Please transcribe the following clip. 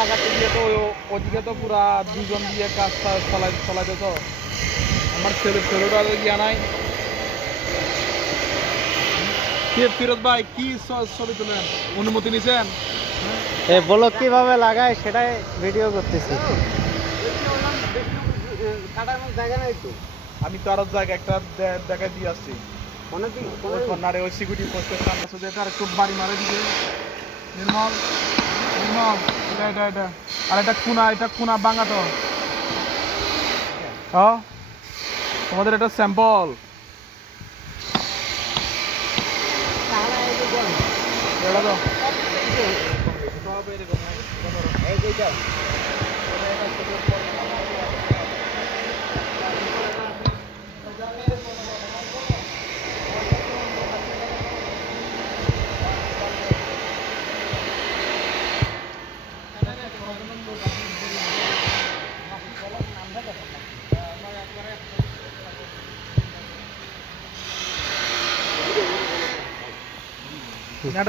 লাগাতে গিয়ে তো ওদিকে তো পুরা দুজন দিয়ে কাজ চালাইতে তো আমার ছেলেটা গিয়া নাই। কি ফিরোজ ভাই কি ছবি তুলেন, অনুমতি নিছেন? বলো কিভাবে লাগায় সেটাই ভিডিও করতেছি। কাটার মতো জায়গা নাই তো। আমি তো আরো জায়গা একটা দেখাই দিয়ে আসছি। অনেকদিন কর্নারে ওই সিকিউরিটি পোস্টের সামনে শুধু এটা একটু বাড়ি মারে দিকে। নির্মল নির্মল এটা আর এটা কোনা ভাঙা তো। হ্যাঁ তোমাদের এটা স্যাম্পল। এটা তো সব এরকম এই যেটা এটা